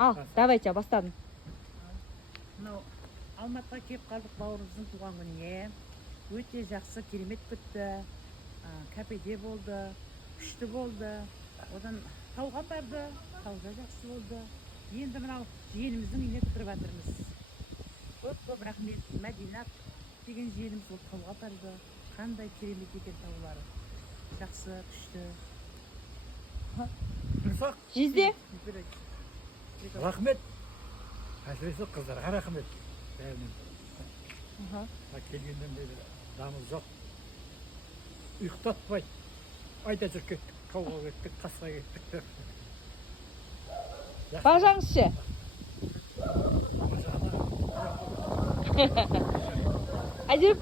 Ал, давайте, бастадым. Мынау Алматыға келіп қалдық бауырымыздың туған күніне. Өте жақсы, керемет күтті. Кәпеде болды, күшті болды. Одан тауға барды, тауда жақсы болды. Енді мынау желіміздің үйіне кіріп жатырмыз. Көп рахмет. Мәдина деген желіміз ол тауға барды. Қандай керемет екен таулары. Жақсы, күшті. Жезде. Рахмет. Әсіресе қыздарға рахмет. Бәрінен. Келгеннен бері дамыл жоқ. Ұйықтатпай. Айда жүркек, қауға кеттік, қасқа кеттік. Бажаңыз ше? Әдеп?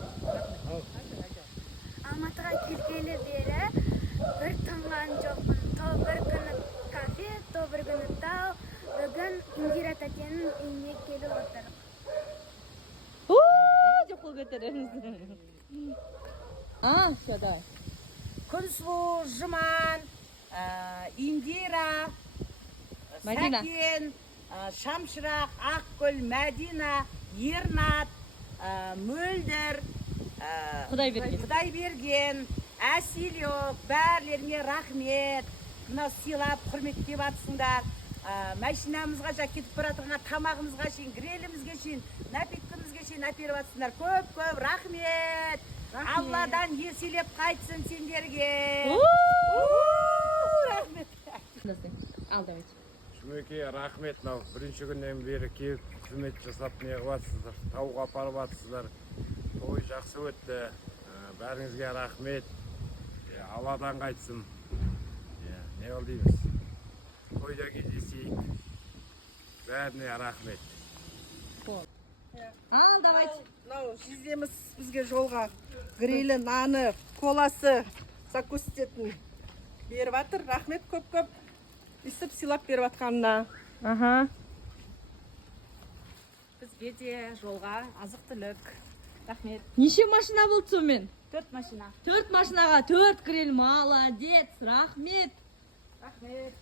Алматыға келгелі бері бір тыңған жоқпын. То бір күні кафе, то бір күні тау. Бүгін Индира тәтенің үйіне келіп отырмын. Деп қол көтереміз. Все, давай. Күнсу, Жұман, Индира, Мәдина. Сәкен, Шамшырақ, Ақгүл, Мәдина, Ернат, Мөлдір, Құдайберген, Әсилек, бәрлеріңе рахмет. Мына сыйлап, құрметтеп атсыңдар. Машинамызға кетіп баратырған тамағымызға шейін, грелімізге шейін, напиткімізге шейін әперіп атсыңдар. Көп рахмет. Алладан еселеп қайтсын сендерге. Рахмет. Ал, давайте. Шүмеке, рахмет. Бірінші күннен бері келіп, қызмет жасап не қыласыздар, тауға апарып атсыздар. Той жақсы өтті. Бәріңізге рахмет. Алладан қайтсын. Не ол дейміз? Тойда кездесейік. Бәріне рахмет. Ал, давайте. Мынау жездеміз бізге жолға грейлі наны, коласы, закусетін беріп жатыр. Рахмет көп. Үсіп сыйлап беріп жатқанына. Бізге де жолға азық-түлік. Рахмет. Неше машина болды сонымен? 4 машина. 4 машинаға 4 гриль. Молодец, рахмет. Рахмет.